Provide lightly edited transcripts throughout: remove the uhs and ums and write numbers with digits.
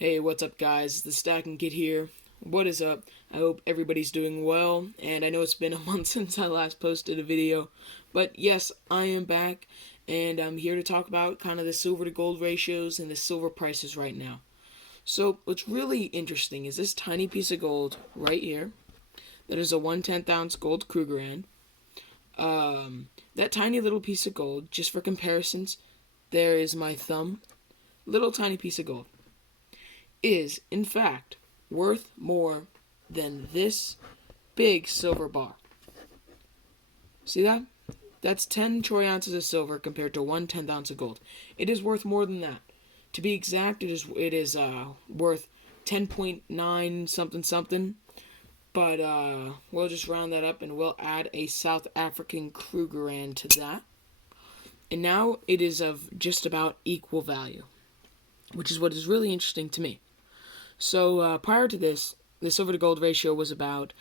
Hey, what's up, guys? The Stacking Kid here. What is up? I hope everybody's doing well, and I know it's been a month since I last posted a video, but yes, I am back, and I'm here to talk about kind of the silver to gold ratios and the silver prices right now. So, what's really interesting is this tiny piece of gold right here. That is a 1/10 ounce gold Krugerrand. That tiny little piece of gold, just for comparisons, there is my thumb. Little tiny piece of gold is, in fact, worth more than this big silver bar. See that? That's 10 troy ounces of silver compared to 1/10 ounce of gold. It is worth more than that. To be exact, it is worth 10.9 something something. But we'll just round that up and we'll add a South African Krugerrand to that. And now it is of just about equal value, which is what is really interesting to me. So prior to this, the silver to gold ratio was about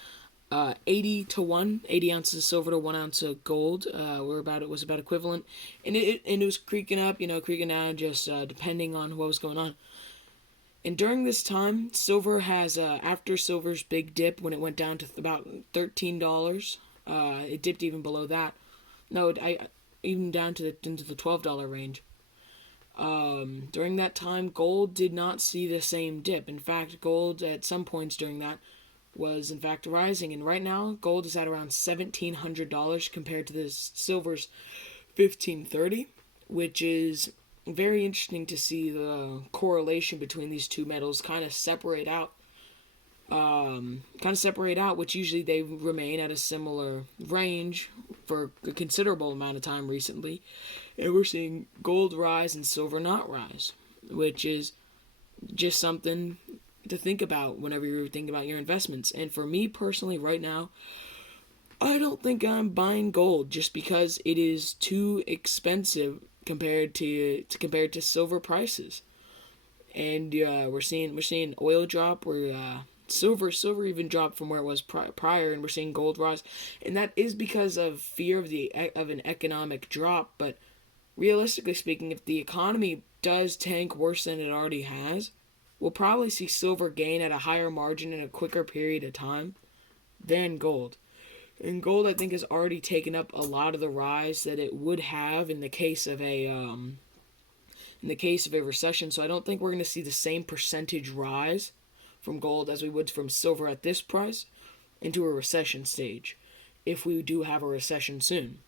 80 to 1, 80 ounces of silver to 1 ounce of gold. It was about equivalent, and it was creaking up, creaking down, just depending on what was going on. And during this time, silver has after silver's big dip when it went down to about $13, it dipped even below that. No, even down to into the $12 range. During that time, gold did not see the same dip. In fact, gold at some points during that was in fact rising, and right now gold is at around $1,700 compared to this silver's $1,530, which is very interesting to see the correlation between these two metals kind of separate out. Which usually they remain at a similar range for a considerable amount of time recently, and we're seeing gold rise and silver not rise, which is just something to think about whenever you're thinking about your investments. And for me personally, right now, I don't think I'm buying gold just because it is too expensive compared to silver prices. And we're seeing oil drop, where silver even dropped from where it was prior, and we're seeing gold rise, and that is because of fear of an economic drop. But realistically speaking, if the economy does tank worse than it already has, we'll probably see silver gain at a higher margin in a quicker period of time than gold. And gold, I think, has already taken up a lot of the rise that it would have in the case of a recession. So I don't think we're going to see the same percentage rise from gold as we would from silver at this price into a recession stage, if we do have a recession soon.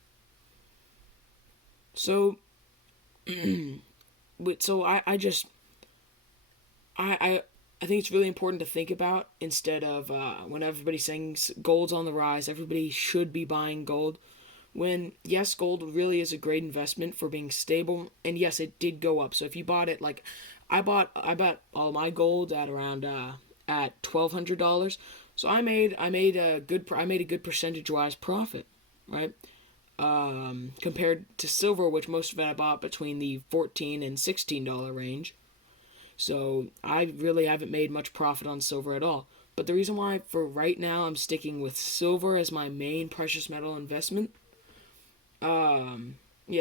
So, I think it's really important to think about, instead of when everybody's saying gold's on the rise, everybody should be buying gold. When, yes, gold really is a great investment for being stable, and yes, it did go up. So if you bought it, like I bought all my gold at around at $1,200. So I made a good percentage wise profit, right? Compared to silver, which most of it I bought between the $14 and $16 range. So I really haven't made much profit on silver at all. But the reason why for right now I'm sticking with silver as my main precious metal investment,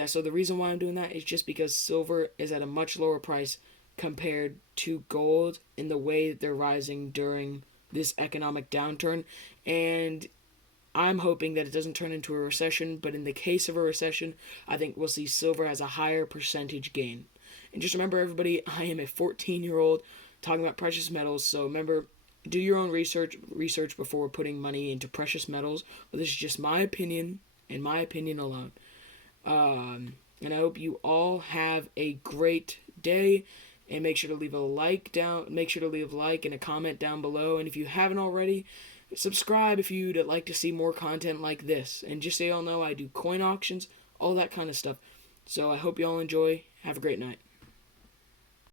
so the reason why I'm doing that is just because silver is at a much lower price compared to gold in the way that they're rising during this economic downturn. And I'm hoping that it doesn't turn into a recession, but in the case of a recession, I think we'll see silver as a higher percentage gain. And just remember, everybody, I am a 14-year-old talking about precious metals, so remember, do your own research before putting money into precious metals. But this is just my opinion, and my opinion alone. And I hope you all have a great day, and make sure to leave a like and a comment down below. And if you haven't already, subscribe if you'd like to see more content like this. And just so y'all know, I do coin auctions, all that kind of stuff. So I hope y'all enjoy. Have a great night.